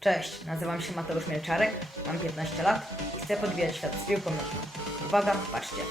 Cześć, nazywam się Mateusz Mielczarek, mam 15 lat i chcę podbijać świat z piłką nożną. Uwaga, patrzcie.